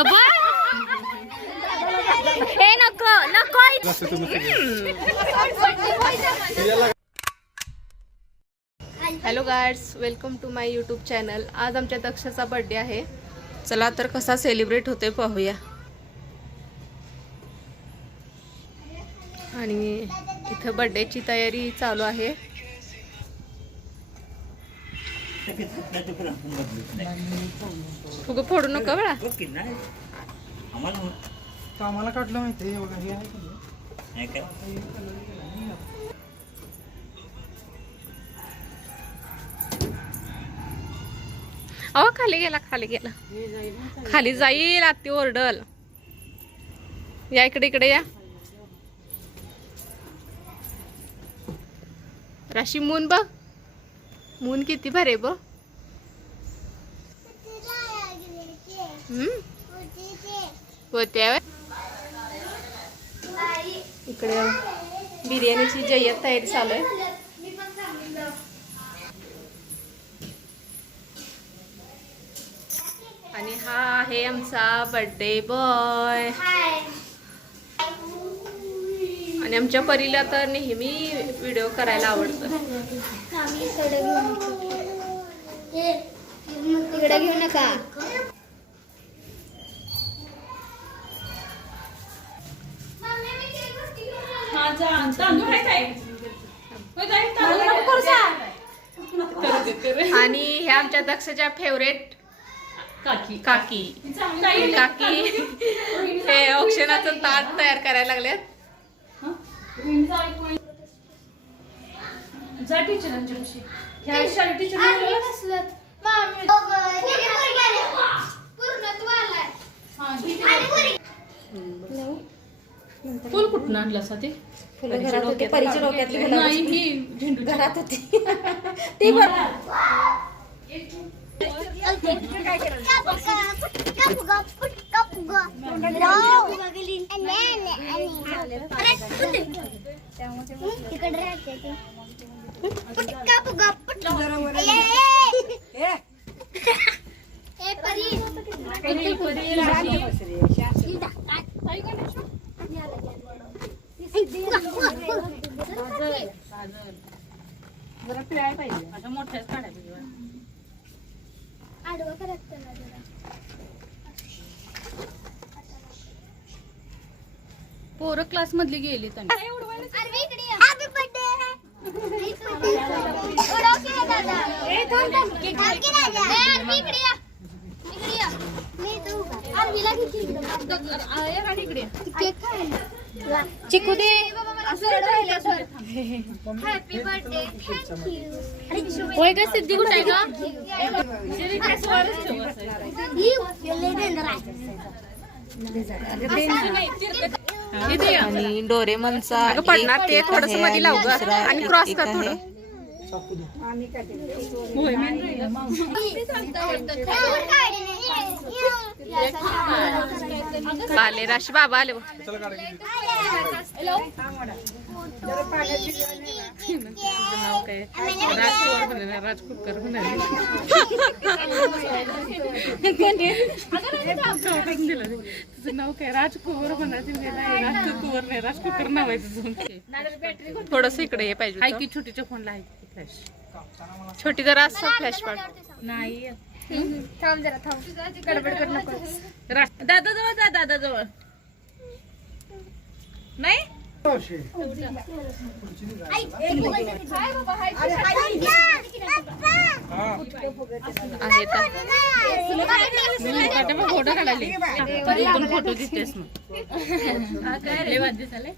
अबा! ए नको नको hello guys welcome to my YouTube channel. आज आमच्या दक्षाचा बर्थडे आहे. चला तर कसा सेलिब्रेट होतोय पाहूया. आणि इथं बर्थडेची तयारी चालू आहे. फुगं फोडू नका बळा. आम्हाला काढलं माहिती आहे बघा हे आहे की नाही? अहो खाली गेला खाली गेला. खाली जाईल आत्ती ओरडल. या इकडे इकडे या. राशी मून बघ. मून किती भारी बघ होत्या इकडे बिर्याणीची जय्यत तयारी चालू आहे. आणि हा आहे आमचा बर्थडे बॉय आणि आमच्या परीला तर नेहमी व्हिडिओ करायला आवडतं. तिकडे घेऊ नका. आणि ह्या आमच्या दक्षच्या फेवरेट काकी. काकी. काकी. हे औक्षणाचं ताट तयार करायला लागलेत. जा ह्या शाळेत टीचर फुल कुठून आणला सा ते फुलं घरात होते परीच्या डोक्यातली फुलं नाही मी झेंडू घरात होती ती बरं आता मोठ्याच काढायचं. आडवं करत त्याला जरा. पोरं क्लास मधली गेली त्यांनी अरे इकडे ये. Happy birthday. उडव की रे दादा. थांब की राजा. ए, अरबी इकडे ये. इकडे ये. मी इथं उभा. अरबीला घे की इकडं. केक खायला. चिकू दे. हॅपी बर्थडे थँक्यू होय का सिद्धी कुठे आहे का आणि डोरेमनचा पडणार एक ते थोडसमध्ये लावू आणि क्रॉस कर. थोडं. आले राशी बाबा आले नाव काय राजकुमार म्हणाले तुझं नाव काय राजकुवर म्हणायचं नाही राजकुवर नाही राजकुकर नाव आहे तुझं थोडस इकडे ये पाहिजे हाय होतं. की छोटीच्या फोनला आहे फ्लॅश छोटी जरा असं फ्लॅश पाड. नाही. थांब जरा थांब गडबड करू नको दादा जवळ जा दादा जवळ. नाही? आहे फोटो काढायले तरी पण फोटो दिसतेस मग लय वाद दिसायले.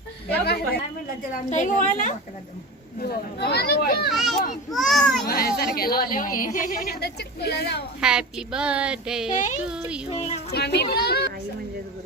माझ्यासारख्या लावल्या मी. हॅपी बर्थडे टू यू ठेवला एक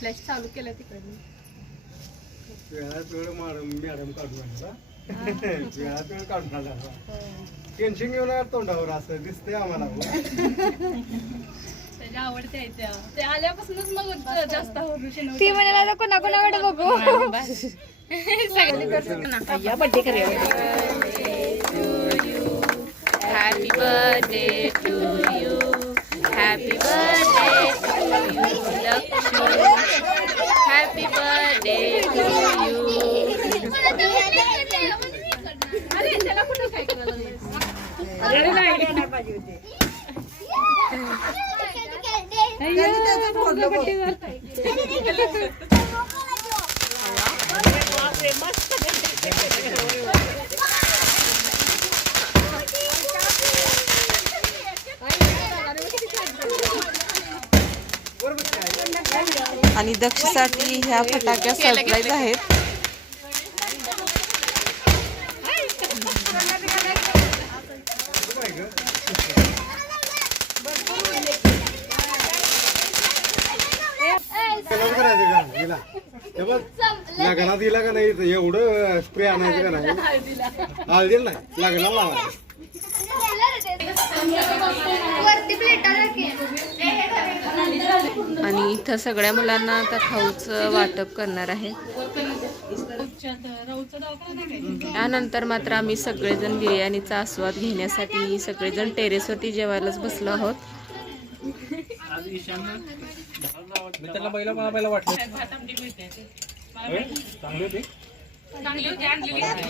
फ्लॅश चालू केला तिकडे वेळात वेळ मॅडम मॅडम काढून आणला. वेळात वेळ काढून आणला. टेन्शन घेऊन आला तोंडावर असं दिसतंय आम्हाला. त्याच्या आवडते आहे त्या. ते आल्यापासूनच मग जास्त ती म्हणाला आता कोणा कोणाकडे बघू करूया. Happy birthday to you happy birthday to you Lakshmi happy birthday to you अरे त्याला कुठं काय करायला आणि दक्षसाठी ह्या फटाक्या सरप्राईज आहेत लग्नात करायचं का हिला हे बघ. लग्नात गेला का नाही एवढं स्प्रे आणायचं का नाही? हळदीला नाही. लग्नाला लावायचं. आणि इथं सगळ्या मुलांना आता खाऊचं वाटप करणार आहे. त्यानंतर मात्र आम्ही सगळेजण बिर्याणीचा आस्वाद घेण्यासाठी सगळेजण टेरेसवरती जेवायलाच बसलो आहोत. मी त्याला पहिला मला पहिला वाटलं. चांगले होते. चांगली होती. आणलेली